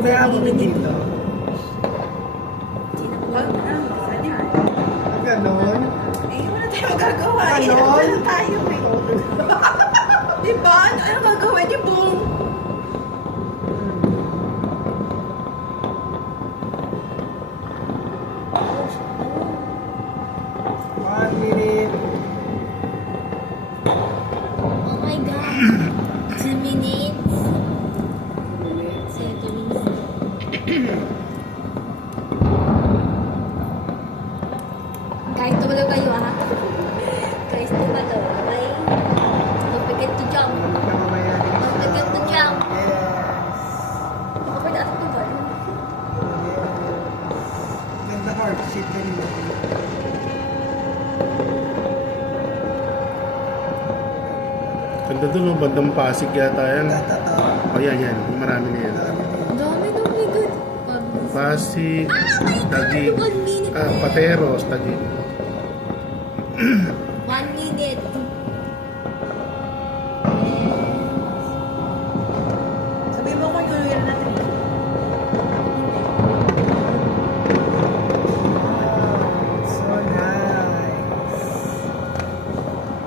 Kaya ako dito. Ganon? Eh, wala tayong magagawa. Ganon? Wala tayo eh. Diba? Ano gagawin niyo, Boom? One minute. Oh my God. 2 minutes. 7 minutes. Guys, tumalaw kayo ha. Guys, tumalaw. Okay? Don't forget to jump. Mamaya din Don't siya. forget to jump. Yes. Okay na ito ba? Ganda heart shape kanina. Ganda doon, no? Bandang Pasig yata yan. Tata. O yan, yan. Marami na yan. Dami, dami, good. Pasig, Taguig, 1 minute. Pateros, Taguig. 1 minute. Sabihin mo kung tuluyan natin. So nice.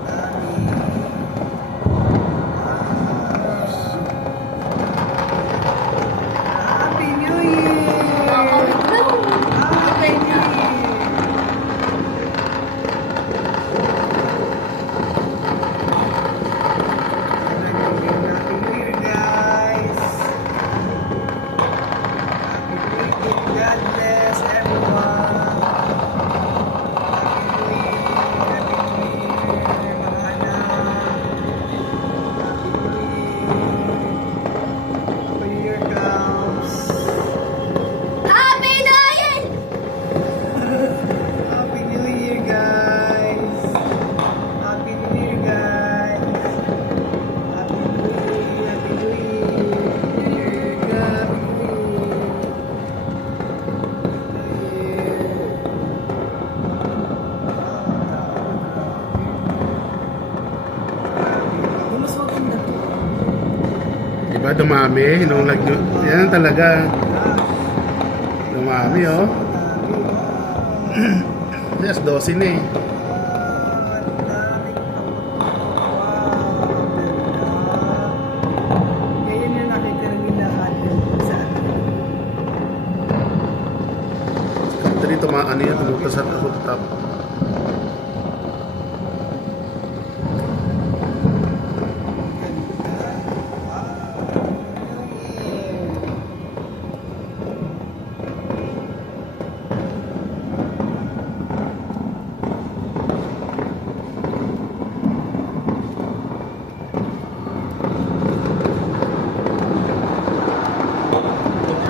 Dami. Happy New Year! Happy New Year! Happy New Year, guys! Happy New Year! God bless everyone! Happy New Year! Happy New Year, mga anak! Happy New Year, girls! Happy New Year! Happy New Year, guys! Happy New Year, guys! Happy New Year! Happy New Year! Happy New Year! Mas maganda to. Diba, dumami? Nung yan talaga. Dumami, oh. Yes, 12 na eh. Ngayon yung nakita ng ilahan sa Ito dito, ano yan, tumuta sa rooftop.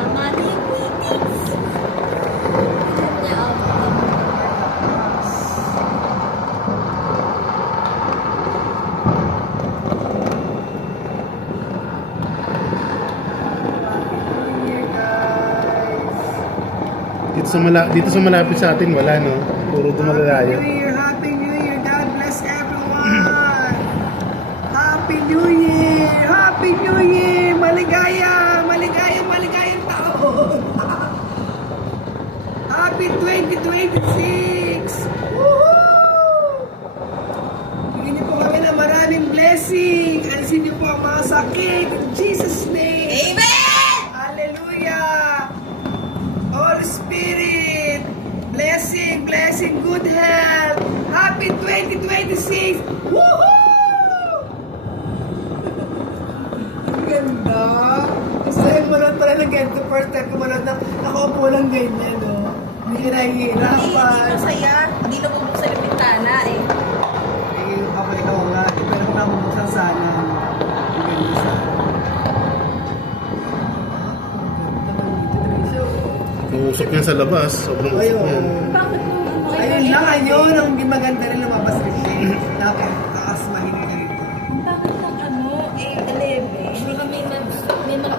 Amating meetings. Dito sa malapit sa atin, wala, no? Puro dumalalayo. Happy New Year! God bless everyone! Happy New Year! Happy New Year! Maligaya! Maligayang, maligayang taon! Happy 2026! Woohoo! Bigyan niyo po kami ng maraming blessing! Alisin niyo po ang mga sakit! In Jesus' name! Amen! Hallelujah! Holy Spirit, blessing, blessing, good health. Happy 2026. Woohoo! Ang ganda. Kasi mo lang pala ng ganito. First time ko mo lang nakaupo lang ganyan, no? Hindi ka Hindi nahihirapan. masaya. Hindi na bubuksan yung bintana eh. Eh, okay, oo nga. Pero kung namubuksan sana, ang ganda sana. Uusok niya sa labas. Sobrang usok Ayun. niyan. Bakit mo ano? Ayun lang, ayun. Ang hindi maganda rin lumabas rin siya. Napakataas mahinig ka rito. Bakit lang ano? Eh, 11. Hindi ba may mga